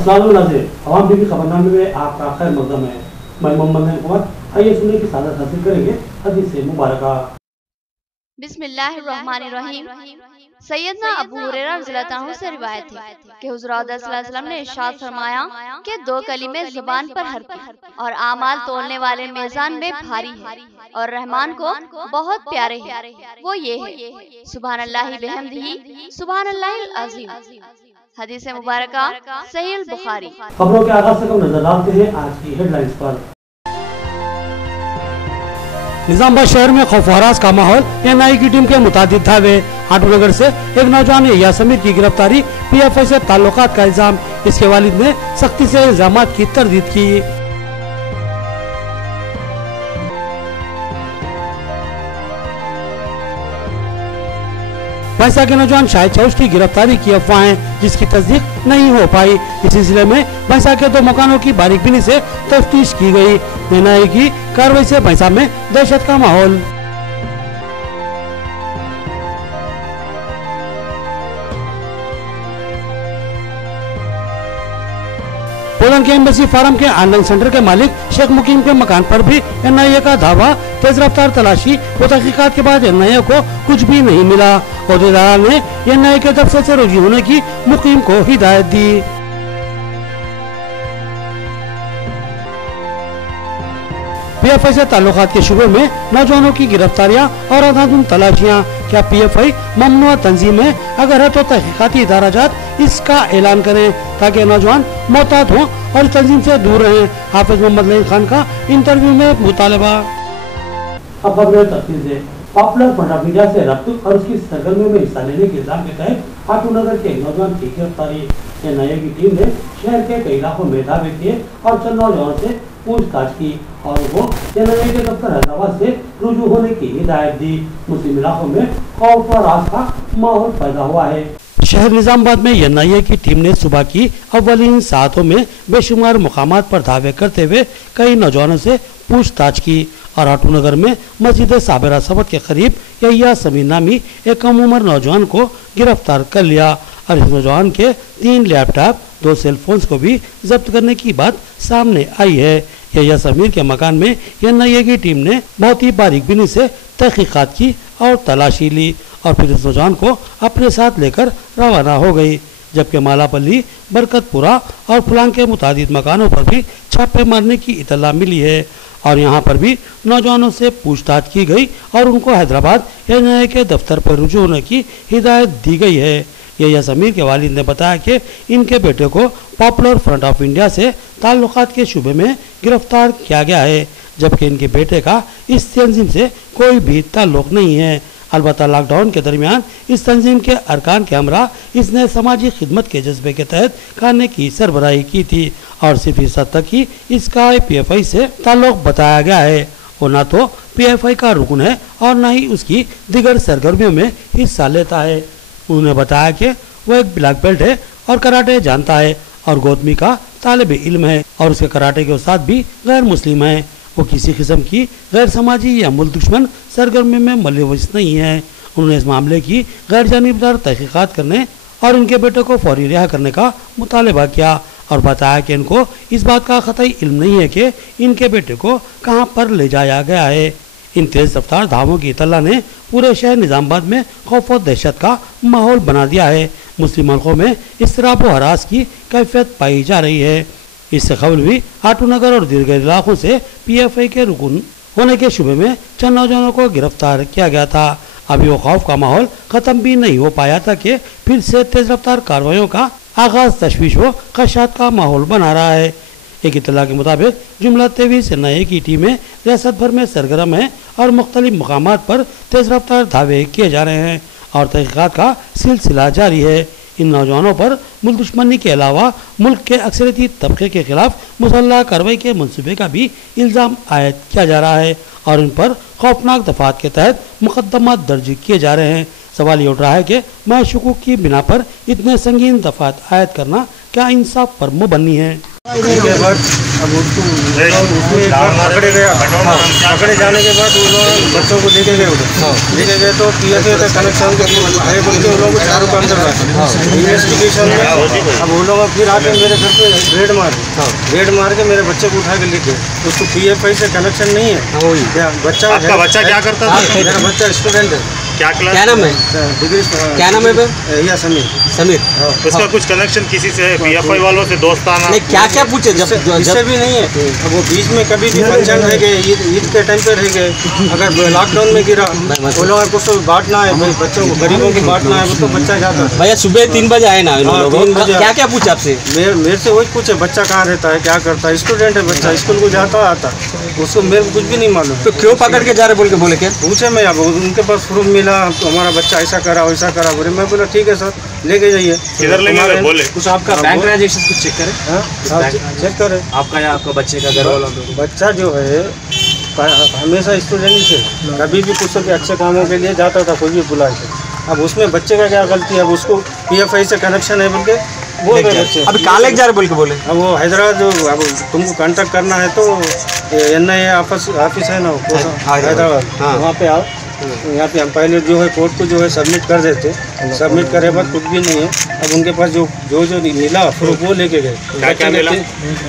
अवाम TV खबरनामे में आपका खैर मकदम है। मैं मोहम्मद कुमार, आइए सुनने की सादत हासिल करेंगे हदीस मुबारका। बिस्मिल्लाहिर्रहमानिर्रहीम। सैयदना अबू हुरैरा रज़ियल्लाहु अन्हु से रिवायत है कि हुज़ूर सल्लल्लाहु अलैहि वसल्लम ने इरशाद फरमाया कि दो कलिमे ज़ुबान पर हल्के और आमाल तोलने वाले मीज़ान में भारी है और रहमान को बहुत प्यारे हैं। वो ये है, सुभानअल्लाहि बिहम्दिही, सुभानअल्लाहिल अज़ीम। हदीस मुबारका सहीह अल बुखारी। खबरों के आगाज़ से कम नजर डालते हैं आज की हेडलाइंस पर। निजामाबाद शहर में खौफ हरास का माहौल, एनआई की टीम के मुतादिद धावे। आटूनगर से एक नौजवान यहिया समीर की गिरफ्तारी, पीएफआई से ताल्लुकात का इल्जाम। इसके वालिद ने सख्ती से इल्जामात की तरदीद की। भैंसा के नौजवान शाहिद चौश की गिरफ्तारी की अफवाहें, जिसकी तस्दीक नहीं हो पाई। इस सिलसिले में भैंसा के 2 मकानों की बारीकबीनी से तफ्तीश की गई। एनआई की कार्रवाई से भैंसा में दहशत का माहौल। पोलैंड के एम्बेसी फार्म के ऑनलाइन सेंटर के मालिक शेख मुकीम के मकान पर भी एनआईए का धावा। तेज रफ्तार तलाशी व तहकीकात के बाद एनआईए को कुछ भी नहीं मिला। अहदेदार ने एनआईए के दफ्तर से रुजू होने की मुकीम को हिदायत दी। पीएफआई से ताल्लुकात के शुबे में नौजवानों की गिरफ्तारियां और अंधाधुंध तलाशियां। क्या पीएफआई ममनुआ तंजीम है? अगर है तो तहकीकाती इदाराजात इसका ऐलान करें ताकि नौजवान मोहतात हों और इस तंजीम से दूर रहें। हाफिज मोहम्मद लईन खान का इंटरव्यू में मुतालबा। अब पॉपुलर फ्रंट ऑफ इंडिया से रब्त और उसकी सरगर्मियों में हिस्सा लेने के इल्जाम के तहत आटूनगर के एक नौजवान की गिरफ्तारी। एनआईए की टीम ने शहर के कई इलाकों में दावे किए और चंद नौजवानों से पूछताछ की और वो एनआईए के दफ्तर हैदराबाद से रुजू होने की हिदायत दी। मुस्लिम इलाकों में खौफ और राज का माहौल पैदा हुआ है। शहर निजामाबाद में एनआईए की टीम ने सुबह की अव्वलीन सातों में बेशुमार मुकामात पर दावे करते हुए कई नौजवानों से पूछताछ की और आटूनगर में मस्जिद साबिरा सबत के करीब यहिया समीर नामी एक कम उम्र नौजवान को गिरफ्तार कर लिया और इस नौजवान के 3 लैपटॉप 2 सेल फोन्स को भी जब्त करने की बात सामने आई है। यहिया समीर के मकान में एनआईए की टीम ने बहुत ही बारीकबीनी से तहकीकात की और तलाशी ली और फिर इस नौजवान को अपने साथ लेकर रवाना हो गई। जबकि मालापल्ली, बरकतपुरा और फुलांग के मुतादिद मकानों पर भी छापे मारने की इतला मिली है और यहाँ पर भी नौजवानों से पूछताछ की गई और उनको हैदराबाद एनआईए के दफ्तर पर रुजू होने की हिदायत दी गई है। यहिया समीर के वालिद ने बताया कि इनके बेटे को पॉपुलर फ्रंट ऑफ इंडिया से ताल्लुकात के शुबे में गिरफ्तार किया गया है, जबकि इनके बेटे का इस तंजीम से कोई भी ताल्लुक नहीं है। अलबत्ता लॉकडाउन के दरमियान इस तंजीम के अरकान के हमरा इसने समाजी खिदमत के जज्बे के तहत खाने की सरबराही की थी और सिर्फ इस हद तक ही इसका पीएफआई से ताल्लुक बताया गया है। वो न तो पीएफआई का रुकन है और न ही उसकी दिगर सरगर्मियों में हिस्सा लेता है। उन्होंने बताया कि वो एक ब्लैक बेल्ट है और कराटे जानता है और गौतमी का तालिब इल्म है और उसके कराटे के उस्ताद भी गैर मुस्लिम है। वो किसी किस्म की गैर समाजी या मुल्क दुश्मन सरगर्मी में मुलव्वस नहीं है। उन्होंने इस मामले की गैर जानिबदार तहकीकात करने और इनके बेटे को फौरी रिहा करने का मुतालबा किया और बताया कि इनको इस बात का कतई इल्म नहीं है कि इनके बेटे को कहां पर ले जाया गया है। इन तेज रफ्तार धावों की इतला ने पूरे शहर निजामाबाद में खौफ और दहशत का माहौल बना दिया है। मुस्लिम मुल्कों में इसराब व हरास की कैफियत पाई जा रही है। इससे कबल भी आटूनगर और दीर्घ इलाकों से पीएफआई के रुकन होने के शुबे में चंद नौजवानों को गिरफ्तार किया गया था। अभी वो खौफ का माहौल खत्म भी नहीं हो पाया था कि फिर से तेज रफ्तार कार्रवाइयों का आगाज तशवीश व खदशात का माहौल बना रहा है। एक इतला के मुताबिक जुमला 23 एनआईए की टीमें रियासत भर में सरगर्म है और मुख्तलिफ मकामात पर तेज रफ्तार धावे किए जा रहे हैं और तहकीकात का सिलसिला जारी है। इन नौजवानों पर मुल्क दुश्मनी के अलावा मुल्क के अक्सरियती तबके के खिलाफ मुसल्लह कार्रवाई के मंसूबे का भी इल्ज़ाम आयद किया जा रहा है और इन पर खौफनाक दफात के तहत मुकदमा दर्ज किए जा रहे हैं। सवाल ये उठ रहा है कि महशूक की बिना पर इतने संगीन दफात आयद करना क्या इंसाफ पर मुबन्नी है? अब उसको पकड़े गया। पकड़े जाने के बाद वो लोग बच्चों को लेके गए उधर। लेके गए तो PFA से कनेक्शन है बोल के उन लोगों को चारों को अंदर रखा। इन्वेस्टिगेशन में अब वो लोग फिर आके मेरे घर पे रेड मार के मेरे बच्चे को उठा के लेके। उसको PFA से कनेक्शन नहीं है। बच्चा क्या करता था? मेरा बच्चा स्टूडेंट है। क्या क्लास? क्या नाम है? डिग्री। क्या नाम है? या समीर। उसका कुछ कनेक्शन किसी से PFI वालों से दोस्ताना? नहीं, क्या क्या पूछे? जब इससे भी नहीं है। अब वो बीच में कभी भी फंक्शन रह गए, ईद के टाइम पे रह गए, अगर लॉकडाउन में गिरा वो लोग कुछ तो बांटना है भाई, बच्चों को गरीबों को बांटना है, वो तो बच्चा जाता है। भैया सुबह 3 बजे आए ना क्या क्या पूछा आपसे? मेरे से वही पूछे बच्चा कहाँ रहता है, क्या करता है। स्टूडेंट है बच्चा, स्कूल को जाता आता, उसको मेरे को कुछ भी नहीं मालूम। तो क्यों पकड़ के जा रहे बोल के बोले क्या पूछे? मैं अब उनके पास प्रूफ मिला, हमारा बच्चा ऐसा करा वैसा करा बोले। मैं बोला ठीक है सर लेके जाइए। किधर लेके गए बोले? कुछ आपका बैंक ट्रांजेक्शन कुछ चेक करें? चेक करें आपका या आपका बच्चे का घर वाला? बच्चा जो है हमेशा स्टूडेंट ही से कभी भी कुछ भी अच्छे कामों के लिए जाता था, कोई भी बुलाए थे। अब उसमें बच्चे का क्या गलती है? अब उसको PFI से कनेक्शन है बोल के बोल रहे बच्चे। अभी कहाँ लेके जा रहे बोल के बोले? अब वो हैदराबाद, अब तुमको कांटेक्ट करना है तो NIA ऑफिस है ना हैदराबाद, वहाँ पे आओ। यहाँ पे हम पहले जो है कोर्ट को जो है सबमिट कर देते, सबमिट करे बाद कुछ भी नहीं है। अब उनके पास जो मिला प्रूफ वो लेके गए।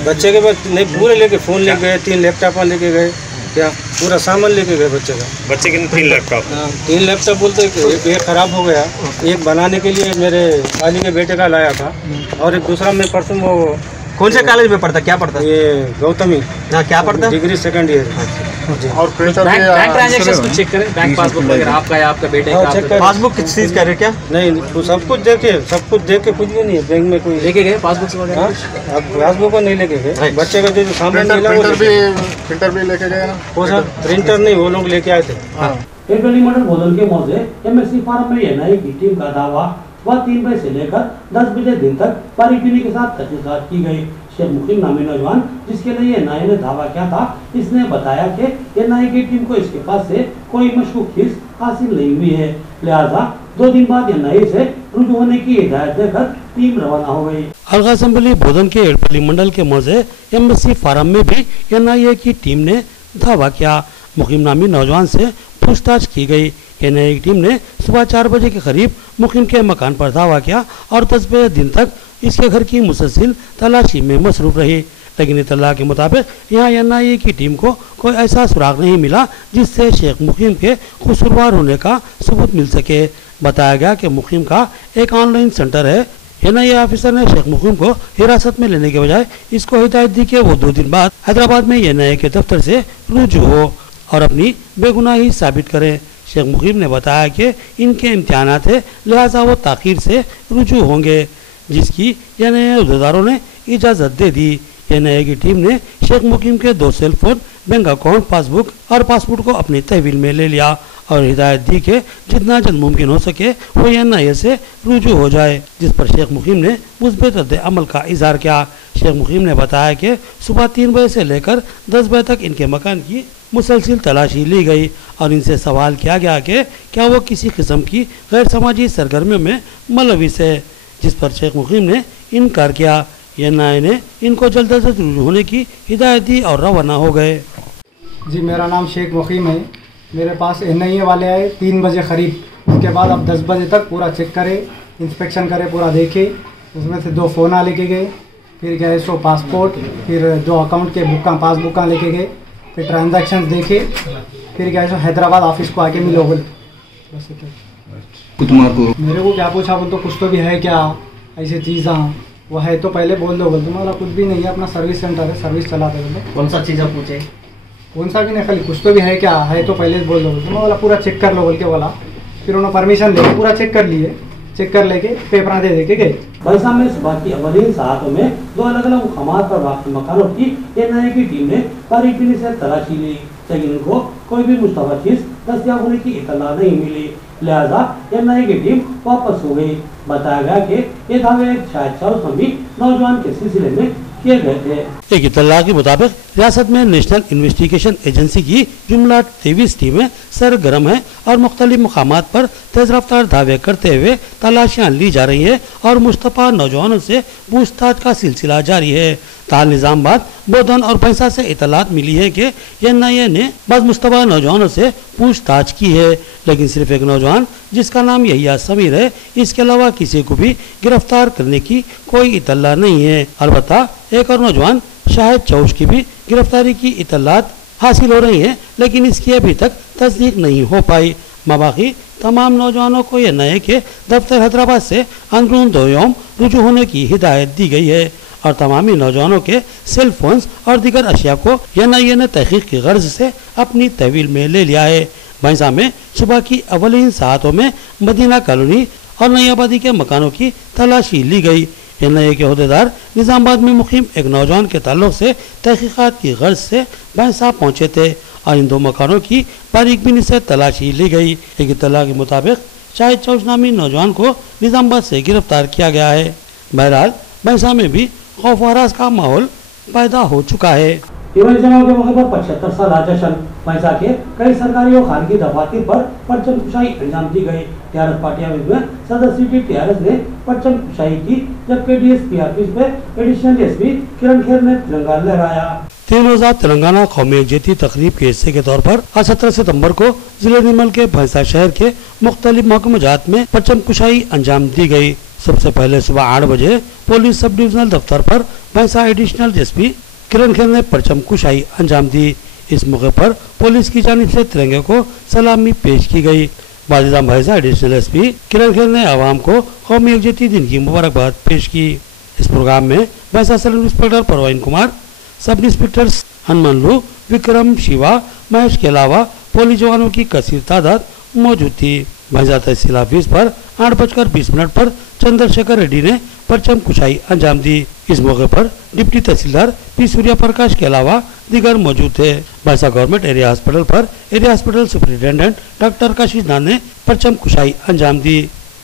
बच्चे के पास नहीं पूरे लेके फ़ोन लेके गए, 3 लैपटॉप लेके गए, क्या पूरा सामान लेके गए बच्चे का। बच्चे के 3 लैपटॉप? 3 लैपटॉप बोलते एक ख़राब हो गया, एक बनाने के लिए मेरे खाली के बेटे का लाया था, और एक दूसरा मैं परसों वो कौन से कॉलेज में पढ़ता? क्या पढ़ता? ये गौतमी। हाँ, क्या पढ़ता? Degree 2nd year. और बैंक ट्रांजेक्शन कुछ चेक करें, बैंक पासबुक वगैरह आपका या आपका बेटे का? पासबुक किस चीज़ का है क्या? नहीं, तो सब कुछ देखे कुछ भी नहीं है बैंक में। कोई लेके गए पासबुक वगैरह? अब पासबुक को नहीं लेके गए। बच्चे का जो सामान मिला वो प्रिंटर भी लेके गए ना? वो सर प्रिंटर नहीं, वो लोग लेके आए थे। एरडोली मंडल भोदल के मौजे MSC फार्म में NIA की टीम का दावा वह 3 बजे से लेकर 10 बजे दिन तक पानी पीने के साथ तहकीकात की गई। शेख मुकीम नामी नौजवान जिसके लिए NIA ने दावा किया था, इसने बताया कि NIA की टीम को इसके पास से कोई मशकूक चीज हासिल नहीं हुई है, लिहाजा 2 दिन बाद NIA से रुजू होने की हिदायत देकर टीम रवाना हो गई। हल्का असेंबली भोदन के एरडोली मंडल के मौजे MSC फार्म में भी NIA की टीम ने दावा किया। मुकीम नामी नौजवान से पूछताछ की गई। NIA की टीम ने सुबह 4 बजे के करीब मुकीम के मकान पर धावा किया और 10 बजे दिन तक इसके घर की मुसलसिल तलाशी में मसरूफ रही, लेकिन इत्तला के मुताबिक यहाँ NIA की टीम को कोई ऐसा सुराग नहीं मिला जिससे शेख मुकीम के कसूरवार होने का सबूत मिल सके। बताया गया कि मुकीम का एक ऑनलाइन सेंटर है। NIA ऑफिसर ने शेख मुकीम को हिरासत में लेने के बजाय इसको हिदायत दी कि वो 2 दिन बाद हैदराबाद में NIA के दफ्तर से रुजू हो और अपनी बेगुनाही साबित करें। शेख मुकीम ने बताया कि इनके इम्तिहानात है, लिहाजा वो ताखीर से रुजू होंगे, जिसकी NIA अहदेदारों ने इजाज़त दे दी। NIA की टीम ने शेख मुकीम के 2 cell phone, bank account, passbook और पासपोर्ट को अपनी तहवील में ले लिया और हिदायत दी कि जितना जल्द मुमकिन हो सके वो NIA से रुजू हो जाए, जिस पर शेख मुकीम ने मुस्बित रद्द अमल का इजहार किया। शेख मुकीम ने बताया कि सुबह 3 बजे से लेकर 10 बजे तक इनके मकान की मुसलसिल तलाशी ली गई और इनसे सवाल किया गया कि क्या वो किसी किस्म की गैर समाजी सरगर्मियों में मुलविस है, जिस पर शेख मुकीम ने इनकार किया। NIA ने इनको जल्द अज जल्द रुजू होने की हिदायत दी और रवाना हो गए। जी, मेरा नाम शेख मुकीम है। मेरे पास NIA वाले आए 3 बजे करीब, उसके बाद अब 10 बजे तक पूरा चेक करे, इंस्पेक्शन करे, पूरा देखे। उसमें से 2 फ़ोन लेके गए, फिर गए सो पासपोर्ट, फिर 2 अकाउंट के पासबुक लेके गए, फिर ट्रांजैक्शंस देखे, फिर गए सो हैदराबाद ऑफिस को आके मिलो बोले। बस मेरे को क्या पूछा बोल तो कुछ तो भी है क्या ऐसी चीज़? वो है तो पहले बोल दो बोल। तुम्हारा कुछ भी नहीं है, अपना सर्विस सेंटर है, सर्विस चलाते बोले। कौन सा चीज़ आप पूछे? कौन सा भी नहीं, खाली कुछ तो भी है क्या? है तो पहले बोल दो बोल। मैं बोला पूरा चेक कर लो बोल के बोला। फिर उन्होंने परमिशन लेके पूरा चेक कर लिए, चेक कर लेके पेपर दे के गए। बलसा में सुबह की अवलीन सातों में 2 अलग अलग मुकामात पर वाक़ई मकानों की NIA की टीम ने पानी पीने से तलाशी ली, लेकिन इनको कोई भी मुस्तबा चीज दस्तयाब होने की इत्तला नहीं मिली, लिहाजा NIA की टीम वापस हो गई। बताया गया कि ये दावे शायद 400 नौजवान के सिलसिले में किए गए थे। एक इत्तला के मुताबिक रियासत में नेशनल इन्वेस्टिगेशन एजेंसी की जुमला 23 टीमें सरगर्म है और मुख्तलिफ मकामात पर तेज रफ्तार धावे करते हुए तलाशियां ली जा रही है और मुस्तफा नौजवानों से पूछताछ का सिलसिला जारी है। ताल निजामाबाद, बोधन और भैंसा से इतलात मिली है कि NIA ने बस मुस्तफा नौजवानों से पूछताछ की है, लेकिन सिर्फ एक नौजवान जिसका नाम यहिया समीर है, इसके अलावा किसी को भी गिरफ्तार करने की कोई इतला नहीं है। अलबत्ता एक और नौजवान शाहिद चौश की भी गिरफ्तारी की इतलात हासिल हो रही है, लेकिन इसकी अभी तक तस्दीक नहीं हो पाई। मबाकी तमाम नौजवानों को NIA के दफ्तर हैदराबाद से अंदरून 2 यौम रुजू होने की हिदायत दी गई है और तमामी नौजवानों के सेल फोन्स और दीगर अशिया को NIA ने तहकीक की गर्ज से अपनी तहवील में ले लिया है। भैंसा में सुबह की अवलीन सातों में मदीना कॉलोनी और नई आबादी के मकानों की तलाशी ली गई। NIA के अहदेदार निजामाबाद में मुकीम एक नौजवान के ताल्लुक से तहकीकात की गर्ज से भैंसा पहुंचे थे और इन 2 मकानों की बारीकबीनी से तलाशी ली गई। एक इत्तला के मुताबिक शाहिद चौश नामी नौजवान को निजामाबाद से गिरफ्तार किया गया है। बहरहाल भैंसा में भी खौफ हरास का माहौल पैदा हो चुका है। दिवाली जमाव के मौके पर 75 साल जश्न। भैंसा के कई सरकारी और खानगी दफातर पर परचम कुशाई अंजाम दी गई। TRS पार्टी ऑफिस में सदर सिटी TRS ने परचम कुशाई की, जबकि DSP ऑफिस में एडिशनल DSP किरण खेर ने तिरंगा लहराया। 3 रोजा तेलंगाना कौमी यकजहती तकरीब के हिस्से के तौर पर आज 17 सितम्बर को जिले निर्मल के भैंसा शहर के मुख्तलिफ महकमात में परचम कुशाई अंजाम दी गई। सबसे पहले सुबह 8 बजे पुलिस सब डिविजनल दफ्तर पर भैंसा एडिशनल DSP किरण खेर ने परचम कुशाई अंजाम दी। इस मौके पर पुलिस की जानिब से तिरंगे को सलामी पेश की गई। बाजिदाम भैंसा एडिशनल SP किरण खेर ने आवाम को कौमी यकजहती दिन की मुबारकबाद पेश की। इस प्रोग्राम में भैंसा sub inspector Parveen Kumar, sub inspector Hanumanlu, Vikram, Shiva, Mahesh के अलावा पुलिस जवानों की कसीर तादाद मौजूद थी। भैंसा तहसील ऑफिस पर 8:20 पर चंद्रशेखर रेड्डी ने परचम कुशाई अंजाम दी। इस मौके पर डिप्टी तहसीलदार P सूर्या प्रकाश के अलावा दीगर मौजूद थे। भैंसा गवर्नमेंट एरिया हॉस्पिटल पर area hospital superintendent doctor Kashish Nath ने परचम कुशाई अंजाम दी।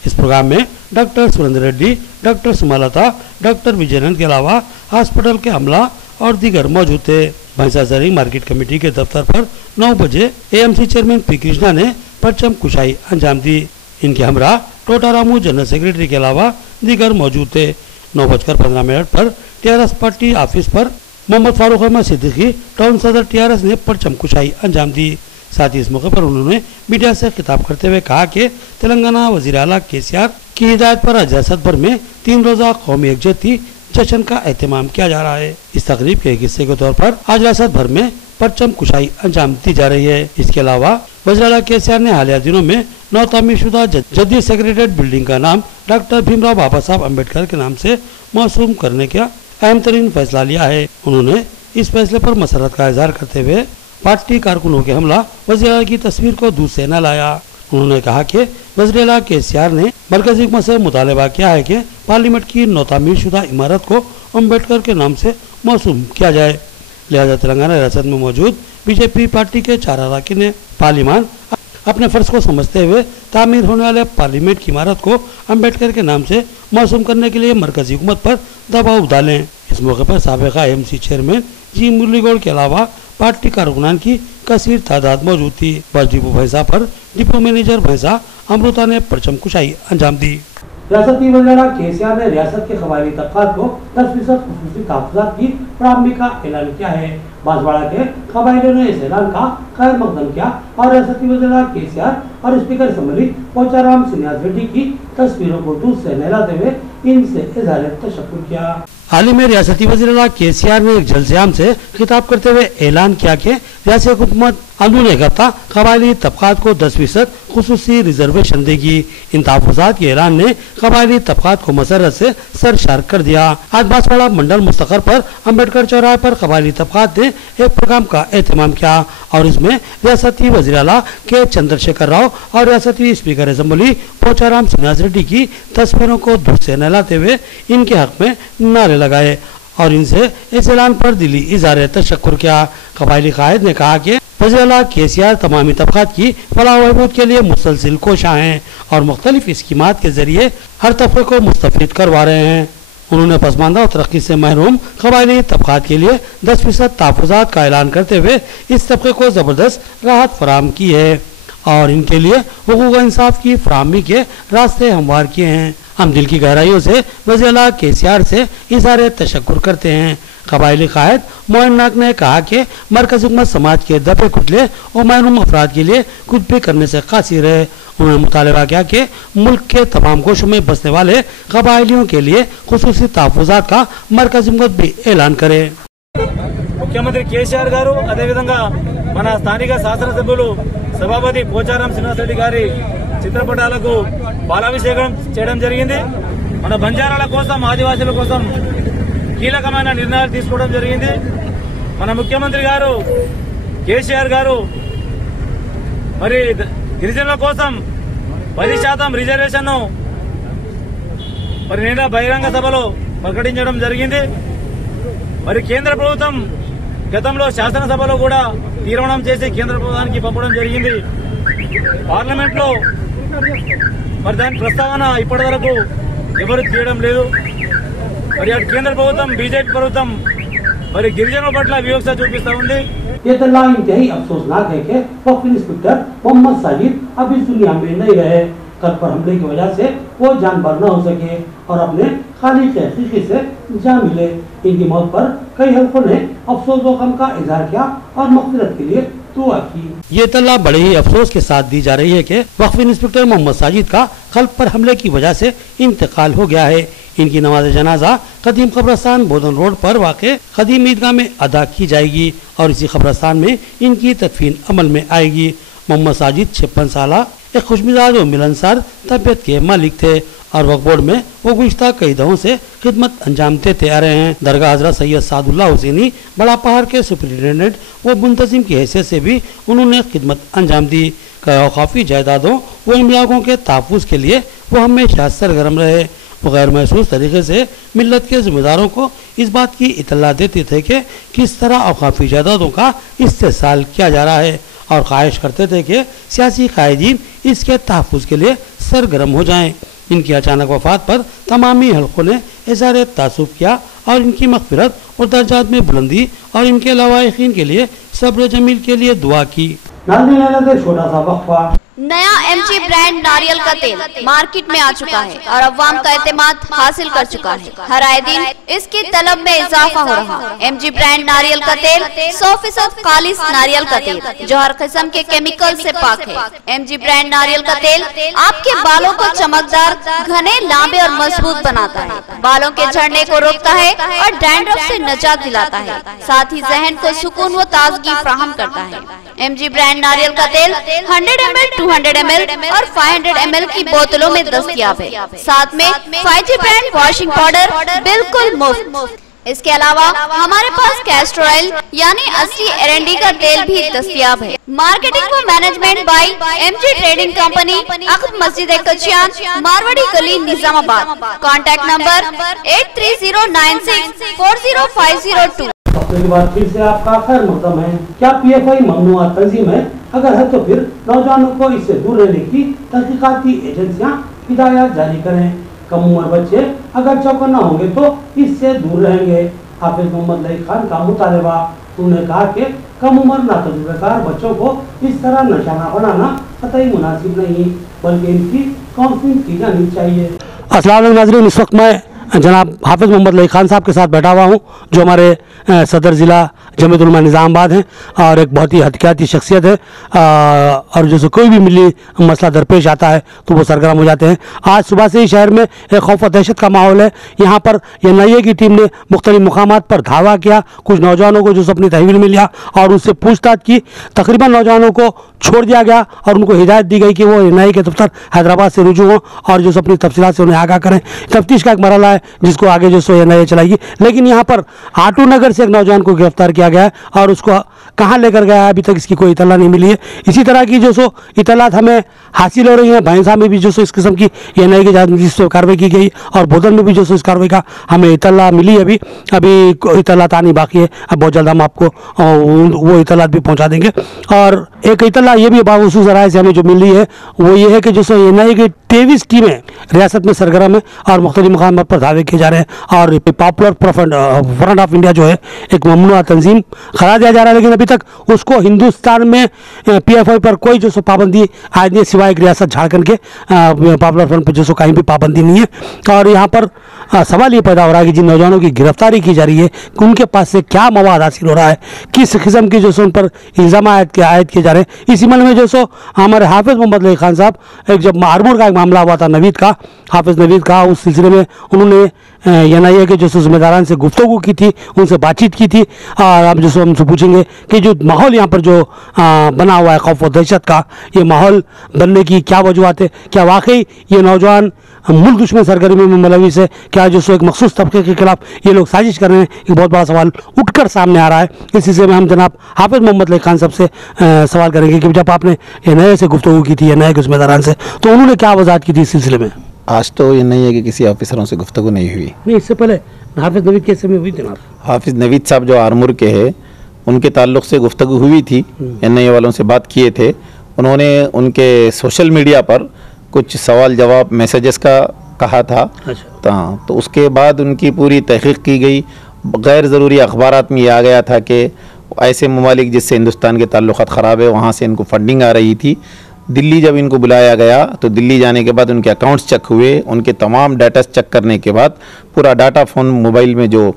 इस प्रोग्राम में doctor Surendra Reddy, doctor Sumalatha, doctor Vijayanand के अलावा हॉस्पिटल के अमला और दीगर मौजूद थे। भैंसा जरिंग मार्केट कमेटी के दफ्तर पर 9 बजे AMC चेयरमैन P कृष्णा ने परचम कुशाई अंजाम दी। इनके हमरा टोटा रामू जनरल सेक्रेटरी के अलावा दीगर मौजूद थे। 9:15 पर TRS पार्टी ऑफिस पर मोहम्मद फारूक अहमद सिद्दीकी, टाउन सदर TRS ने परचम कुशाई अंजाम दी। साथ ही इस मौके पर उन्होंने मीडिया से खिताब करते हुए कहा कि तेलंगाना वजीर आला KCR की हिदायत पर आज रियासत भर में 3 रोजा कौमी यकजहती जश्न का एहतमाम किया जा रहा है। इस तकरीब के एक हिस्से के तौर पर आज रियासत भर में परचम कुशाई अंजाम दी जा रही है। इसके अलावा वज़ीर आला KCR ने हालिया दिनों में नौ तामीरशुदा जदीद सेक्रेटेरिएट बिल्डिंग का नाम डॉक्टर भीमराव बाबा साहब अम्बेडकर के नाम से मौसूम करने का अहम तरीन फैसला लिया है। उन्होंने इस फैसले पर मसरत का इजहार करते हुए पार्टी कारकुनों के हमला वज़ीर आला की तस्वीर को दूर से न लाया। उन्होंने कहा कि वज़ीर आला KCR ने मरकजी हुकूमत से मुतालबा किया है कि पार्लियामेंट की नौ तामीरशुदा इमारत को अम्बेडकर के नाम से मौसूम किया जाए। लिहाजा तेलंगाना रियासत में मौजूद BJP पार्टी के 4 अरकान ने पार्लियामान अपने फर्ज को समझते हुए तामीर होने वाले पार्लियामेंट की इमारत को अम्बेडकर के नाम से मौसूम करने के लिए मरकजी हुकूमत पर दबाव डालें। इस मौके पर साबिका AMC चेयरमैन G मुरली गौड़ के अलावा पार्टी कारकुनान की कसीर तादाद मौजूद थी। बस डिपो भैंसा पर डिपो मैनेजर भैंसा अमृता ने परचम कुशाई अंजाम दी। रियासती वज़ीर KCR ने रियासत के कबायली तबकात को 10% खुसूसी तहफ़्फ़ुज़ात की फराहमी का ऐलान किया है। बांसवाड़ा के कबायलियों ने इस ऐलान का खैर मकदम किया और रियासती वज़ीर KCR और स्पीकर असम्बली पोचाराम श्रीनिवास रेड्डी की तस्वीरों को दूर से नहलाते हुए इनसे इज़हार तशक्कुर किया। हाल ही में रियासती वज़ीर आला KCR ने एक जलसे-आम से खिताब करते हुए ऐलान किया कि रियासती हुकूमत अंदरून एक हफ्ता कबायली तबकात को 10% खुसूसी रिजर्वेशन देगी। इन तहफ़्फ़ुज़ात के ऐलान ने कबायली तबकात को मसरत से सरशार कर दिया। आज बांसवाड़ा मंडल मुस्तक़र पर अम्बेडकर चौराहे पर कबायली तबकात ने एक प्रोग्राम का एहतमाम किया और इसमें रियासती वज़ीर आला के चंद्रशेखर राव और रियासती स्पीकर असम्बली पोचाराम श्रीनिवास रेड्डी की तस्वीरों को दूर से नहलाते हुए इनके हक में नारे लगाए और इनसे इस ऐलान पर दिली इज़हार तशक्कुर किया। कबायली कायद ने कहा कि वज़ीर आला KCR तमामी तबकात की फलाह बहबूद के लिए मुसलसिल कोशा हैं और मुख्तलिफ स्कीमात के जरिए हर तबके को मुस्तफ़ीद करवा रहे हैं। उन्होंने पसमानदा और तरक्की से महरूम कबायली तबकात के लिए 10% तहफ़्फ़ुज़ात का ऐलान करते हुए इस तबके को ज़बरदस्त राहत फराहम की है और इनके लिए हुकूक इंसाफ की फराहमी के रास्ते हमवार किए हैं। हम दिल की गहराइयों से वज़ीर-ए-आला केसीआर से इज़हार तशक्कुर करते हैं। कबायली कायद मोइन नाग ने कहा कि मरकज़ हुकूमत समाज के दबे कुचले और महरूम अफराद के लिए कुछ भी करने से कासिर है। उन्होंने मुतालबा किया कि मुल्क के तमाम गोशों में बसने वाले कबायलियों के लिए खुसूसी तहफ़्फ़ुज़ात का मरकज़ हुकूमत भी ऐलान करे। ముఖ్యమంత్రి కేసీఆర్ గారు అదేవిధంగా మన స్థానిక శాసనసభ్యులు సభాపతి పోచారం శ్రీనివాసరెడ్డి గారి చిత్రపటాలకు పాలాభిషేకం చేయడం జరిగింది। మన బంజారాల కోసం ఆదివాసుల కోసం కీలకమైన నిర్ణయాలు తీసుకోవడం జరిగింది। మన ముఖ్యమంత్రి గారు కేసీఆర్ గారు మరి గిరిజనుల కోసం 10% రిజర్వేషన్ మరి నిన్న బహిరంగ సభలో ప్రకటించడం జరిగింది। మరి కేంద్ర ప్రభుత్వం గతంలో శాసనసభలో కూడా తీర్మానం చేసి కేంద్ర ప్రభుత్వానికి పంపడం జరిగింది। పార్లమెంట్ లో మరి దాని ప్రస్తావన ఇప్పటి వరకు ఎవరు తీయడం లేదు। మరి అటు కేంద్ర ప్రభుత్వం బీజేపీ ప్రభుత్వం మరి గిరిజనుల పట్ల వివక్ష చూపిస్తా ఉంది। ये तल्ला इंतहाई अफसोसनाक है कि वक्फ इंस्पेक्टर मोहम्मद साजिद अब इस दुनिया में नहीं रहे। कल पर हमले की वजह से वो जानबर न हो सके और अपने खालिक हकीकी से जा मिले। इनकी मौत पर कई हल्कों ने अफसोस व गम का इजहार किया और मग़फ़िरत के लिए दुआ की। ये इत्तला बड़े ही अफसोस के साथ दी जा रही है कि वक्फ इंस्पेक्टर मोहम्मद साजिद का कल्ब पर हमले की वजह से इंतकाल हो गया है। इनकी नमाज जनाजा कदीम कब्रस्तान बोधन रोड पर वाक़े कदीम ईदगाह में अदा की जाएगी और इसी कब्रस्तान में इनकी तदफीन अमल में आएगी। मोहम्मद साजिद 56 साल एक खुशमिजाज और मिलनसार तबीयत के मालिक थे और वक्फ बोर्ड में वो गुज़िश्ता कई दौरों से खिदमत अंजाम देते आ रहे हैं। दरगाह हज़रत सैयद सादुल्लाह हुसैनी बड़ा पहाड़ के सुपरिटेंडेंट व मुंतज़िम की हैसियत से भी उन्होंने खिदमत अंजाम दी। कई औक़ाफ़ी जायदादों व इमलाकों के तहफ़्फ़ुज़ के लिए वो हमेशा सरगर्म रहे। वो गैर महसूस तरीके से मिल्लत के ज़िम्मेदारों को इस बात की इत्तला देते थे कि किस तरह औक़ाफ़ी जायदादों का इस्तेसाल किया जा रहा है और ख्वाहिश करते थे कि सियासी कायदीन इसके तहफ़्फ़ुज़ के लिए सरगर्म हो जाएं। इनकी अचानक वफ़ात पर तमामी हल्कों ने इज़हार तासुब किया और इनकी मग़फ़िरत और दर्जात में बुलंदी और इनके लवाहिक़ीन के लिए सब्र जमील के लिए दुआ की। छोटा सा वक्फा। नया एमजी ब्रांड नारियल का तेल मार्केट में आ चुका है और अवाम का एतमाद हासिल कर चुका है। हर आए दिन इसकी तलब में इजाफा हो रहा है। एमजी ब्रांड नारियल का तेल 100% खालिस नारियल का तेल जो हर किस्म के केमिकल से पाक है। एमजी ब्रांड नारियल का तेल आपके बालों को चमकदार, घने, लंबे और मजबूत बनाता है, बालों के झड़ने को रोकता है और डैंड्रफ से निजात दिलाता है, साथ ही जहन को सुकून व ताजगी फराहम करता है। एमजी ब्रांड नारियल का तेल 100 ml, 200 ml और 500 ml की बोतलों में दस्तयाब है। साथ में 5G ब्रांड वॉशिंग पाउडर बिल्कुल मुफ्त। इसके अलावा हमारे पास कैस्टर ऑयल यानी असली एरंडी का तेल भी दस्तयाब है। मार्केटिंग व management by MG trading company, अक़ब मस्जिद कचियान, मारवाड़ी गली, निजामाबाद। Contact number 8309640502। हफ्ते के बाद फिर से आपका खैर मकदम है। क्या पीएफआई ममनुआ तंजीम है? अगर है तो फिर नौजवानों को इससे दूर रहने की तहकीकाती एजेंसियां हिदायत जारी करें। कम उम्र बच्चे अगर चौकन्ना होंगे तो इससे दूर रहेंगे। हाफिज मोहम्मद लई खान का मुतालबा। उन्होंने कहा कि कम उम्र नातजुर्बेकार बच्चों को इस तरह निशाना बनाना कतई मुनासिब नहीं, बल्कि इनकी काउंसलिंग की जानी चाहिए। अस्सलाम वालेकुम नाज़रीन, इस वक्त मैं जनाब हाफिज़ मोहम्मद लई खान साहब के साथ बैठा हुआ हूँ जो हमारे सदर ज़िला जमीयत उलमा निज़ामाबाद हैं और एक बहुत ही हथियाती शख्सियत है और जैसे कोई भी मिली मसला दरपेश आता है तो वो सरगर्म हो जाते हैं। आज सुबह से ही शहर में एक खौफ और दहशत का माहौल है। यहाँ पर NIA की टीम ने मुख्तलिफ मुकामात पर धावा किया, कुछ नौजवानों को जो अपनी तहवील में लिया और उससे पूछताछ की। तकरीबन नौजवानों को छोड़ दिया गया और उनको हिदायत दी गई कि वो NIA के दफ्तर हैदराबाद से रुजू हों और जो अपनी तफसीलात से उन्हें आगाह करें। तफ्तीश का एक मरहला है जिसको आगे जो NIA चलाएगी। लेकिन यहाँ पर आटू नगर से एक नौजवान को गिरफ्तार किया गया है और उसको कहाँ लेकर गया है अभी तक इसकी कोई इतला नहीं मिली है। इसी तरह की जो इतलात हमें हासिल हो रही है। भैंसा में भी जो इस किस्म की NIA की जिस कार्रवाई की गई और बोधन में भी जो इस कार्रवाई का हमें इतला मिली है। अभी इतलात आनी बाकी है। अब बहुत जल्द हम आपको वो इतलात भी पहुँचा देंगे। और एक इतला ये भी बाखुसूस राय से हमें जो मिली है वो ये है कि जो NIA की 23 टीमें रियासत में सरगर्म है और मुख्तलिफ मुकाम पर दावे किए जा रहे हैं और पॉपुलर फ्रंट ऑफ इंडिया जो है एक ममनुआ तंजीम करार दिया जा रहा है। लेकिन अभी तक उसको हिंदुस्तान में PFI पर कोई जो सो पाबंदी आज नहीं, सिवाय एक रियासत झारखंड के पॉपुलर फ्रंट पर जो सो कहीं भी पाबंदी नहीं है। और यहाँ पर सवाल ये पैदा हो रहा है कि जिन नौजवानों की गिरफ्तारी की जा रही है कि उनके पास से क्या मवाद हासिल हो रहा है, किस किस्म की जो सो उन पर इल्ज़ाम आयद किए जा रहे हैं। इसी मामले में जो सो हमारे हाफिज़ मोहम्मद अली खान साहब, एक जब आरमूर का एक मामला हुआ था नवीद का, हाफिज़ नवीद का, उस सिलसिले में उन्होंने NIA के जो जिम्मेदारान से गुफ्तगू की थी, उनसे बातचीत की थी। और अब जो हमसे पूछेंगे कि जो माहौल यहाँ पर जो बना हुआ है खौफ और दहशत का, ये माहौल बनने की क्या वजूहत है, क्या वाकई ये नौजवान मुल्क दुश्मन सरगर्मी में मुलविस है, क्या जो सो एक मखसूस तबके के खिलाफ ये लोग साजिश कर रहे हैं, एक बहुत बड़ा सवाल उठकर सामने आ रहा है। इस सिलसिले में हम जनाब हाफिज़ मोहम्मद अली खान साहब से सवाल करेंगे कि जब आपने NIA से गुफ्तगू की थी, NIA के जिम्मेदारान से, तो उन्होंने क्या वजाहत की थी इस सिलसिले में? आज तो ये नहीं है कि किसी ऑफिसरों से गुफ्तगू नहीं हुई। नहीं, इससे पहले हाफिज़ नवीद के समय हुई थी ना? हाफिज़ नवीद साहब जो आरमूर के हैं, उनके ताल्लुक़ से गुफ्तगू हुई थी, NIA वालों से बात किए थे। उन्होंने उनके सोशल मीडिया पर कुछ सवाल जवाब मैसेजेस का कहा था। अच्छा। तो उसके बाद उनकी पूरी तहक़ीक़ की गई। गैर ज़रूरी अखबारात में ये आ गया था कि ऐसे ममालिक जिससे हिंदुस्तान के ताल्लुक़ात ख़राब है, वहाँ से इनको फंडिंग आ रही थी। दिल्ली जब इनको बुलाया गया तो दिल्ली जाने के बाद उनके अकाउंट्स चेक हुए, उनके तमाम डाटा चेक करने के बाद पूरा डाटा फ़ोन मोबाइल में जो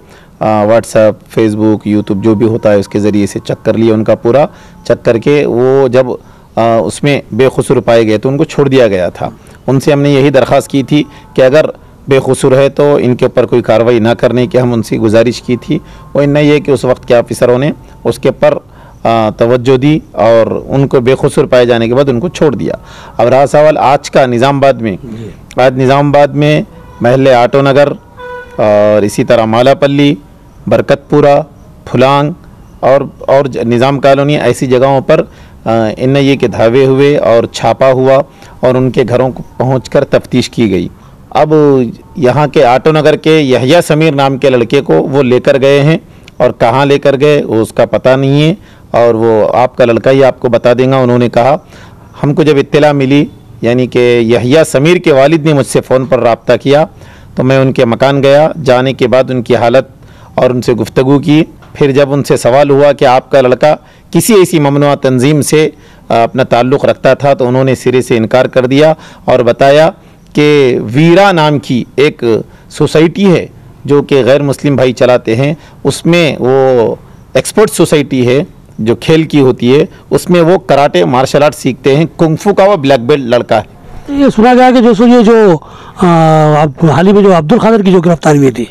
व्हाट्सएप, फेसबुक, यूट्यूब जो भी होता है उसके ज़रिए से चेक कर लिया, उनका पूरा चेक करके वो जब उसमें बेखुसूर पाए गए तो उनको छोड़ दिया गया था। उनसे हमने यही दरख्वास्त की थी कि अगर बेखुसूर है तो इनके ऊपर कोई कार्रवाई ना करने की हम उनसे गुजारिश की थी। वो इन्ना ये कि उस वक्त के ऑफिसरों ने उसके पर तवज्जो दी और उनको बेखुसूर पाए जाने के बाद उनको छोड़ दिया। अब रहा सवाल आज का निज़ामाबाद में, आज निज़ामाबाद में महल्ले आटो नगर और इसी तरह मालापल्ली, बरकतपुरा, फुलांग और निज़ाम कॉलोनी, ऐसी जगहों पर NIA के धावे हुए और छापा हुआ और उनके घरों को पहुंचकर तफ्तीश की गई। अब यहाँ के आटो नगर के यहया समीर नाम के लड़के को वो लेकर गए हैं और कहाँ लेकर गए वो उसका पता नहीं है और वो आपका लड़का ही आपको बता देगा। उन्होंने कहा हमको जब इत्तला मिली, यानी कि यहया समीर के वालिद ने मुझसे फ़ोन पर रब्ता किया तो मैं उनके मकान गया। जाने के बाद उनकी हालत और उनसे गुफ्तगू की। फिर जब उनसे सवाल हुआ कि आपका लड़का किसी ऐसी ममनुआ तंजीम से अपना ताल्लुक़ रखता था तो उन्होंने सिरे से इनकार कर दिया और बताया कि वीरा नाम की एक सोसाइटी है जो कि गैर मुस्लिम भाई चलाते हैं, उसमें वो एक्सपर्ट सोसाइटी है जो खेल की होती है, उसमें वो कराटे मार्शल आर्ट सीखते हैं। कुंफू का वो ब्लैक बेल्ट लड़का है। ये सुना गया कि जो ये जो हाल ही में जो अब्दुल खादर की जो गिरफ्तारी हुई थी,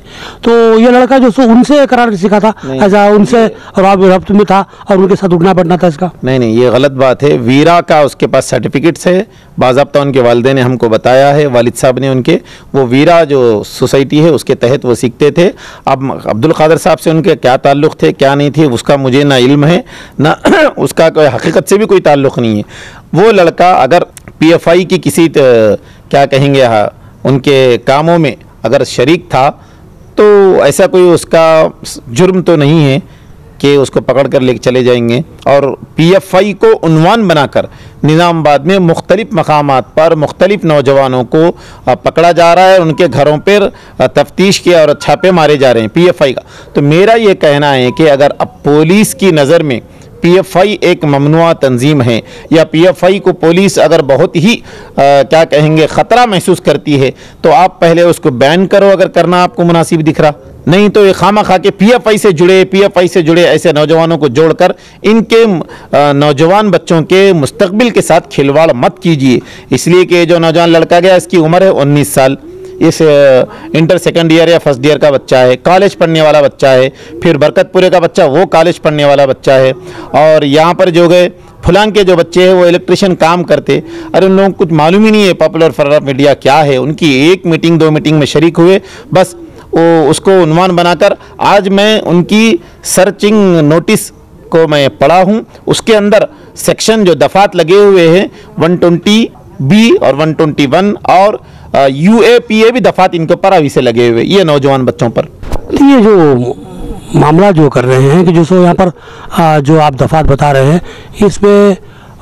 तो ये लड़का जो सो उनसे कराटे सीखा था, ऐसा उनसे रब्त में था और उनके साथ उठना बैठना था इसका? नहीं, ये गलत बात है। वीरा का उसके पास सर्टिफिकेट्स है, बाज़ाब्ता उनके वालिदैन ने हमको बताया है, वालिद साहब ने उनके, वो वीरा जो सोसाइटी है उसके तहत वो सीखते थे। अब अब्दुल खादर साहब से उनके क्या ताल्लुक़ थे क्या नहीं थे उसका मुझे ना इल्म है ना उसका कोई हकीकत से भी कोई ताल्लुक़ नहीं है। वो लड़का अगर PFI की किसी क्या कहेंगे उनके कामों में अगर शरीक था तो ऐसा कोई उसका जुर्म तो नहीं है कि उसको पकड़ कर लेके चले जाएंगे। और PFI को उन्वान बनाकर निज़ामाबाद में मुख्तलिफ़ मकामात पर मुख्तलिफ़ नौजवानों को पकड़ा जा रहा है, उनके घरों पर तफ्तीश किया और छापे मारे जा रहे हैं PFI का। तो मेरा ये कहना है कि अगर अब पुलिस की नज़र में PFI एक ममनुआ तंजीम है या PFI को पुलिस अगर बहुत ही क्या कहेंगे ख़तरा महसूस करती है तो आप पहले उसको बैन करो अगर करना आपको मुनासिब दिख रहा। नहीं तो ये खामा खा के PFI से जुड़े ऐसे नौजवानों को जोड़कर इनके नौजवान बच्चों के मुस्तकबिल के साथ खिलवाड़ मत कीजिए। इसलिए कि जो नौजवान लड़का गया इसकी उम्र है 19 साल, इस इंटर सेकेंड ईयर या फर्स्ट ईयर का बच्चा है, कॉलेज पढ़ने वाला बच्चा है। फिर बरकतपुरे का बच्चा वो कॉलेज पढ़ने वाला बच्चा है। और यहाँ पर जो गए फुलांग के जो बच्चे हैं वो इलेक्ट्रिशियन काम करते। अरे उन लोगों को कुछ मालूम ही नहीं है पॉपुलर फ्रंट ऑफ इंडिया क्या है। उनकी एक मीटिंग 2 मीटिंग में शरीक हुए, बस वो उसको उन्वान बनाकर आज मैं उनकी सर्चिंग नोटिस को मैं पढ़ा हूँ। उसके अंदर सेक्शन जो दफात लगे हुए हैं 120B और 121 और UAPA भी दफात इनके ऊपर अभी से लगे हुए ये नौजवान बच्चों पर। ये जो मामला जो कर रहे हैं कि जो सो यहाँ पर जो आप दफात बता रहे हैं इसमें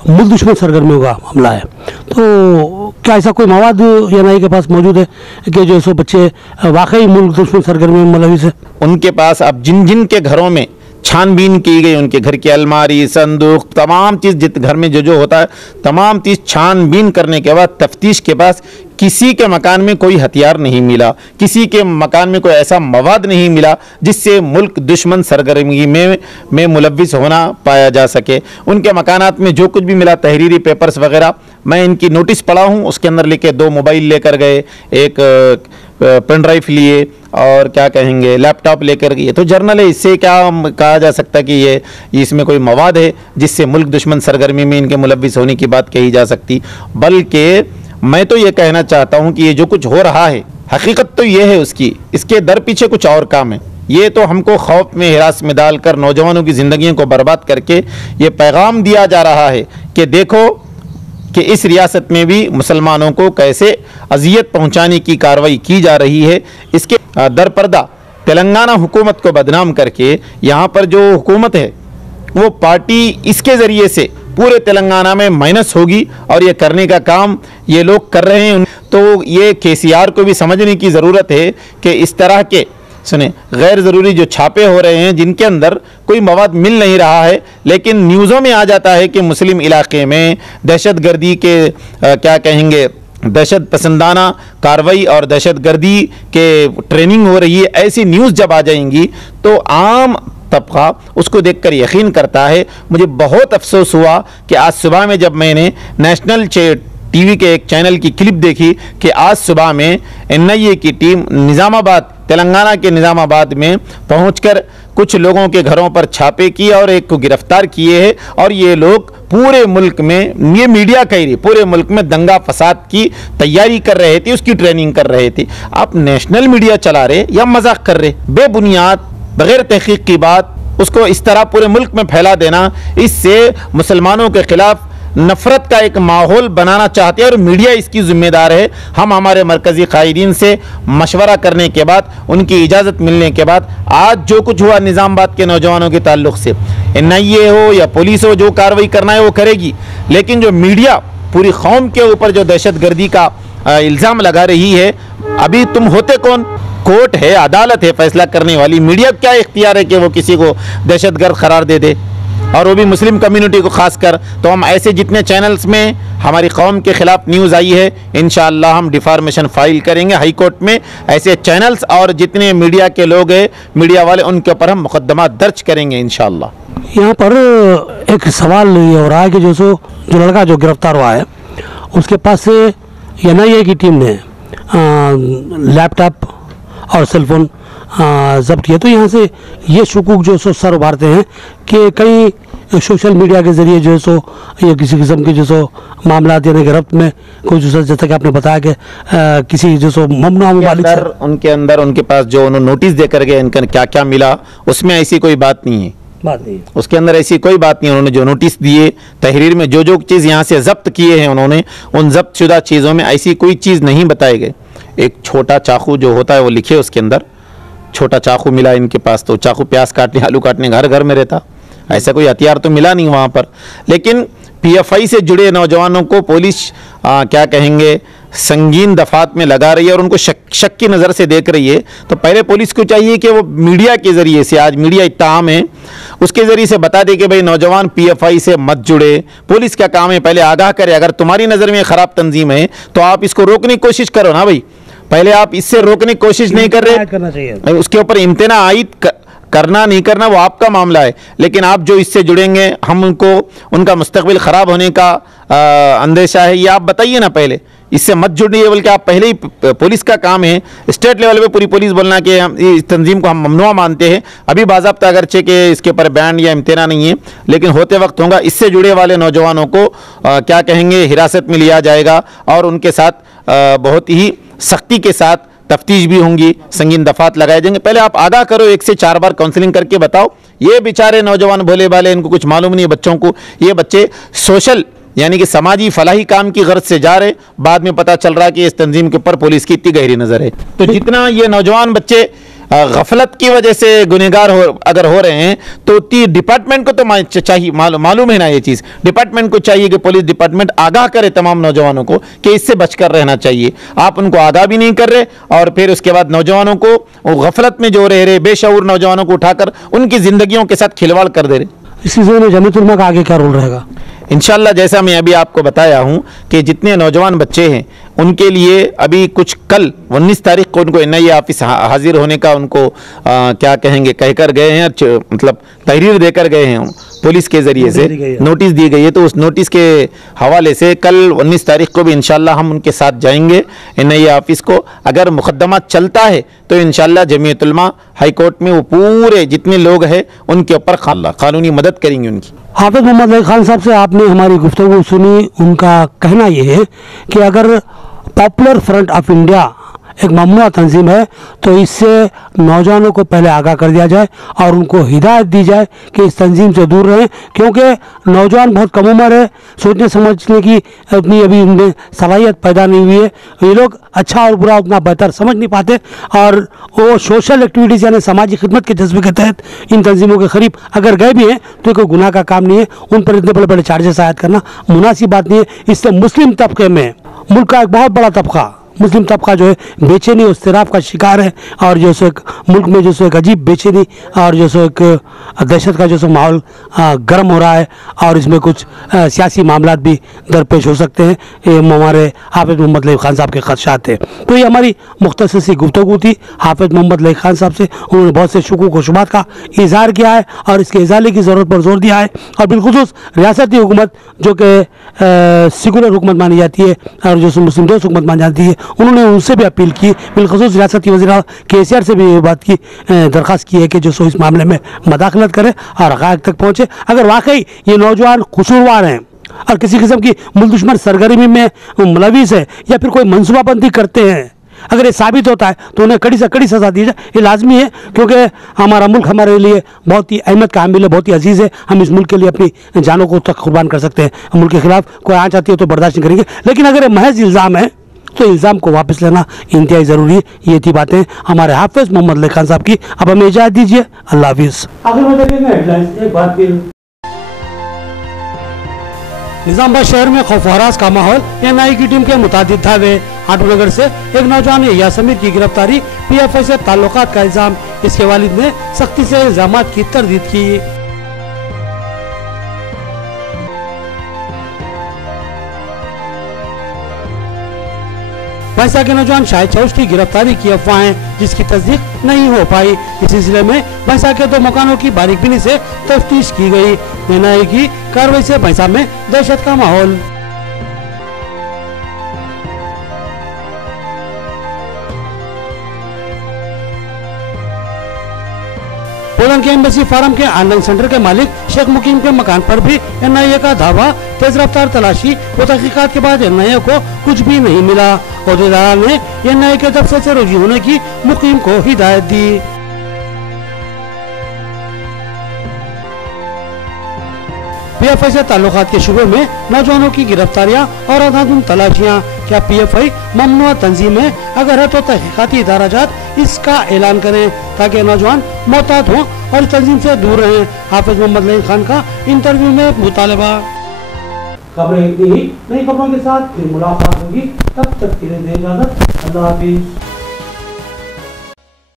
मुल्क दुश्मन सरगर्मियों का मामला है, तो क्या ऐसा कोई मवाद NIA के पास मौजूद है कि जो सो बच्चे वाकई मुल्क दुश्मन सरगर्मियों में मुलविस है? उनके पास अब जिन जिन के घरों में छानबीन की गई, उनके घर की अलमारी, संदूक, तमाम चीज़ जित घर में जो होता है तमाम चीज़ छानबीन करने के बाद तफ्तीश के पास किसी के मकान में कोई हथियार नहीं मिला, किसी के मकान में कोई ऐसा मवाद नहीं मिला जिससे मुल्क दुश्मन सरगर्मी में मुलव्विस होना पाया जा सके। उनके मकानात में जो कुछ भी मिला, तहरीरी पेपर्स वगैरह, मैं इनकी नोटिस पढ़ा हूँ, उसके अंदर लिखे 2 मोबाइल लेकर गए, एक पेन ड्राइव लिए और क्या कहेंगे लैपटॉप लेकर गए। तो जर्नल है, इससे क्या कहा जा सकता कि ये इसमें कोई मवाद है जिससे मुल्क दुश्मन सरगर्मी में इनके मुलव्विस होने की बात कही जा सकती। बल्कि मैं तो ये कहना चाहता हूँ कि ये जो कुछ हो रहा है हकीकत तो ये है उसकी, इसके दर पीछे कुछ और काम है। ये तो हमको खौफ में हिरास में डालकर नौजवानों की ज़िंदगियों को बर्बाद करके ये पैगाम दिया जा रहा है कि देखो कि इस रियासत में भी मुसलमानों को कैसे अजियत पहुंचाने की कार्रवाई की जा रही है। इसके दरपर्दा तेलंगाना हुकूमत को बदनाम करके यहाँ पर जो हुकूमत है वो पार्टी इसके ज़रिए से पूरे तेलंगाना में माइनस होगी और ये करने का काम ये लोग कर रहे हैं। तो ये केसीआर को भी समझने की ज़रूरत है कि इस तरह के सुने गैर ज़रूरी जो छापे हो रहे हैं जिनके अंदर कोई मवाद मिल नहीं रहा है, लेकिन न्यूज़ों में आ जाता है कि मुस्लिम इलाके में दहशतगर्दी के क्या कहेंगे दहशत पसंदाना कार्रवाई और दहशतगर्दी के ट्रेनिंग हो रही है, ऐसी न्यूज़ जब आ जाएंगी तो आम तबका उसको देखकर यकीन करता है। मुझे बहुत अफसोस हुआ कि आज सुबह में जब मैंने नेशनल टीवी के एक चैनल की क्लिप देखी कि आज सुबह में NIA की टीम निज़ामाबाद, तेलंगाना के निज़ामाबाद में पहुंचकर कुछ लोगों के घरों पर छापे किए और एक को गिरफ्तार किए हैं। और ये लोग पूरे मुल्क में, ये मीडिया कह रही, पूरे मुल्क में दंगा फसाद की तैयारी कर रहे थे, उसकी ट्रेनिंग कर रहे थे। आप नेशनल मीडिया चला रहे या मजाक कर रहे? बेबुनियाद बगैर तहकीक की बात उसको इस तरह पूरे मुल्क में फैला देना, इससे मुसलमानों के खिलाफ नफरत का एक माहौल बनाना चाहते हैं और मीडिया इसकी जिम्मेदार है। हम हमारे मरकजी कायदीन से मशवरा करने के बाद, उनकी इजाज़त मिलने के बाद आज जो कुछ हुआ निज़ामाबाद के नौजवानों के ताल्लुक से, NIA हो या पुलिस हो, जो कार्रवाई करना है वो करेगी। लेकिन जो मीडिया पूरी कौम के ऊपर जो दहशतगर्दी का इल्ज़ाम लगा रही है, अभी तुम होते कौन? कोर्ट है, अदालत है फैसला करने वाली। मीडिया क्या इख्तियार है कि वो किसी को दहशतगर्द करार दे दे, और वो भी मुस्लिम कम्युनिटी को खास कर। तो हम ऐसे जितने चैनल्स में हमारी कौम के खिलाफ न्यूज़ आई है, इंशाअल्लाह हम डिफार्मेशन फाइल करेंगे हाई कोर्ट में। ऐसे चैनल्स और जितने मीडिया के लोग हैं, मीडिया वाले, उनके ऊपर हम मुकदमा दर्ज करेंगे इंशाअल्लाह। यहाँ पर एक सवाल ये हो रहा है कि जो लड़का जो गिरफ्तार हुआ है उसके पास से NIA की टीम ने लैपटॉप और सेलफोन जब्त किया। तो यहाँ से ये शुकूक जो सो सर उभारते हैं कि कई सोशल मीडिया के ज़रिए जो है सो ये किसी किस्म के जो सो मामला यानी गिरफ्त में कोई जो जैसा कि आपने बताया कि किसी जो सो ममनुआ मालिक उनके अंदर उनके पास जो उन्होंने नोटिस दे करके इनका क्या क्या मिला, उसमें ऐसी कोई बात नहीं है, उसके अंदर ऐसी कोई बात नहीं। उन्होंने जो नोटिस दिए तहरीर में, जो चीज़ यहाँ से जब्त किए हैं उन्होंने, उन जब्त शुदा चीज़ों में ऐसी कोई चीज़ नहीं बताई गई। एक छोटा चाकू जो होता है वो लिखे उसके अंदर, छोटा चाकू मिला इनके पास। तो चाकू प्याज काटने, आलू काटने घर घर में रहता, ऐसा कोई हथियार तो मिला नहीं वहाँ पर। लेकिन PFI से जुड़े नौजवानों को पुलिस क्या कहेंगे संगीन दफात में लगा रही है और उनको शक की नज़र से देख रही है। तो पहले पुलिस को चाहिए कि वो मीडिया के ज़रिए से, आज मीडिया इतना आम है, उसके ज़रिए से बता दे कि भाई नौजवान PFI से मत जुड़े। पुलिस का काम है पहले आगाह करे, अगर तुम्हारी नज़र में ख़राब तंजीम है तो आप इसको रोकने की कोशिश करो ना भाई। पहले आप इससे रोकने की कोशिश नहीं कर रहे, करना चाहिए, उसके ऊपर इम्तना आयद करना नहीं करना वो आपका मामला है। लेकिन आप जो इससे जुड़ेंगे, हम उनको उनका मुस्तकबिल ख़राब होने का अंदेशा है, ये आप बताइए ना पहले। इससे मत जुड़िए, बल्कि आप पहले ही, पुलिस का काम है स्टेट लेवल पे पूरी पुलिस बोलना कि हम इस तंजीम को हम ममनुआ मानते हैं। अभी बाज़ाब्ता अगरचे के इसके ऊपर बैन या इम्तना नहीं है, लेकिन होते वक्त होगा। इससे जुड़े वाले नौजवानों को क्या कहेंगे हिरासत में लिया जाएगा और उनके साथ बहुत ही सख्ती के साथ तफ्तीश भी होंगी, संगीन दफात लगाए जाएंगे। पहले आप आगाह करो, 1 से 4 बार काउंसलिंग करके बताओ। ये बेचारे नौजवान भोले भाले, इनको कुछ मालूम नहीं है बच्चों को। ये बच्चे सोशल यानी कि समाजी फलाही काम की गर्ज से जा रहे, बाद में पता चल रहा है कि इस तंजीम के ऊपर पुलिस की इतनी गहरी नज़र है। तो जितना ये नौजवान बच्चे गफलत की वजह से गुनहगार अगर हो रहे हैं तो डिपार्टमेंट को तो चाहिए, मालूम है ना ये चीज़, डिपार्टमेंट को चाहिए कि पुलिस डिपार्टमेंट आगाह करे तमाम नौजवानों को कि इससे बचकर रहना चाहिए। आप उनको आगाह भी नहीं कर रहे और फिर उसके बाद नौजवानों को गफलत में जो रह रहे बेशऊर नौजवानों को उठाकर उनकी जिंदगियों के साथ खिलवाड़ कर दे रहे। इस सिलसिले में जमीयत उलमा का आगे क्या रोल रहेगा? इंशाल्लाह जैसा मैं अभी आपको बताया हूं कि जितने नौजवान बच्चे हैं उनके लिए अभी कुछ कल 19 तारीख को उनको NIA ऑफिस हाजिर होने का उनको क्या कहेंगे कहकर गए हैं, मतलब तहरीर देकर गए हैं पुलिस के जरिए से, नोटिस दी गई है। तो उस नोटिस के हवाले से कल 19 तारीख को भी इंशाल्लाह हम उनके साथ जाएंगे NIA ऑफिस को। अगर मुकदमा चलता है तो इंशाल्लाह जमीयत उलमा हाई कोर्ट में वो पूरे जितने लोग हैं उनके ऊपर कानूनी मदद करेंगे उनकी। हाफिज मोहम्मद लई खान साहब से आपने हमारी गुफ्तगू सुनी, उनका कहना यह है कि अगर पॉपुलर फ्रंट ऑफ इंडिया एक ममनुआ तंजीम है तो इससे नौजवानों को पहले आगाह कर दिया जाए और उनको हिदायत दी जाए कि इस तंजीम से दूर रहें, क्योंकि नौजवान बहुत कम उम्र है, सोचने समझने की अपनी अभी उनमें सलाहियत पैदा नहीं हुई है, ये लोग अच्छा और बुरा उतना बेहतर समझ नहीं पाते और वो सोशल एक्टिविटीज़ यानी समाजी खिदमत के जज्बे के तहत इन तंजीमों के करीब अगर गए भी हैं तो कोई गुनाह का काम नहीं है, उन पर इतने बड़े बड़े चार्जेस आयद करना मुनासिब बात नहीं है। इससे मुस्लिम तबके में मुल्क का एक बहुत बड़ा तबका मुस्लिम तबका जो है बेचैनी और इस्तिराफ का शिकार है और जो सो एक मुल्क में जो सो एक अजीब बेचैनी और जो सो एक दहशत का जो सो माहौल गर्म हो रहा है और इसमें कुछ सियासी मामलात भी दरपेश हो सकते हैं। ये हमारे हाफिज मोहम्मद लई खान साहब के खदशात थे। तो ये हमारी मुख्तसर सी गुफ्तगू थी हाफिज मोहम्मद लई खान साहब से। उन्होंने बहुत से शुकूक व शुबात का इजहार किया है और इसके इजाले की ज़रूरत पर जोर दिया है और बिलखुसूस रियासती हुकूमत जो कि सेकुलर हुकूमत मानी जाती है और जो मुस्लिम दोस्त हुकूमत मानी जाती है, उन्होंने उनसे भी अपील की, बिलखुसूस रियासती वज़ीर KCR से भी ये बात की दरख्वास्त की है कि जो सो इस मामले में मदाखलत करे और हक़ाइक़ तक पहुँचे। अगर वाकई ये नौजवान कसूरवार हैं और किसी किस्म की मुल्क दुश्मन सरगर्मी में मुलविस है या फिर कोई मनसूबाबंदी करते हैं, अगर ये साबित होता है तो उन्हें कड़ी से कड़ी सज़ा दी जाए। ये लाजमी है क्योंकि हमारा मुल्क हमारे लिए बहुत ही अहमियत का हामिल है, बहुत ही अजीज़ है। हम इस मुल्क के लिए अपनी जानों को तक कुर्बान कर सकते हैं। मुल्क के खिलाफ कोई आँच आती है तो बर्दाश्त नहीं करेंगे, लेकिन अगर ये महज इल्ज़ाम है तो इल्ज़ाम को वापस लेना इंतहाई ज़रूरी है। ये थी बातें हमारे हाफिज मोहम्मद लई खान साहब की। अब हमें इजाज़त दीजिए, अल्लाह हाफिज़। आगे बढ़ेंगे हेडलाइंस एक बार फिर। निजामाबाद शहर में खौफ हरास का माहौल, NIA की टीम के मुतादिद धावे। आटोनगर से एक नौजवान यासमीर की गिरफ्तारी, PFI से ताल्लुकात का इल्जाम, इसके वालिद ने सख्ती से इल्जामात की तरदीद की। भैंसा के नौजवान शाहिद चौश की गिरफ्तारी की अफवाहें जिसकी तस्दीक नहीं हो पाई। इस सिलसिले में भैंसा के 2 मकानों की बारीकबीनी से तफ्तीश की गई। NIA की कार्रवाई से भैंसा में दहशत का माहौल। पोलैंड के एम्बेसी फार्म के ऑनलाइन सेंटर के मालिक शेख मुकीम के मकान पर भी NIA का धावा। तेज रफ्तार तलाशी व तहकीकात के बाद NIA को कुछ भी नहीं मिला। अहदेदार ने NIA के दफ्तर से रुजू होने की मुकीम को हिदायत दी। PFI से ताल्लुकात के शुबे में नौजवानों की गिरफ्तारियां और अंधाधुंध तलाशियां। क्या PFI ममनुआ तंजीम है? अगर है तो तहकीकाती इदाराजात इसका ऐलान करें ताकि नौजवान मोहतात हों और इस तंजीम से दूर रहें। हाफिज मोहम्मद लई खान का इंटरव्यू में मुतालबा। खबरें इतनी ही, नई खबरों के साथ फिर मुलाकात होगी, तब तक के लिए इजाजत, अल्लाह हाफिज।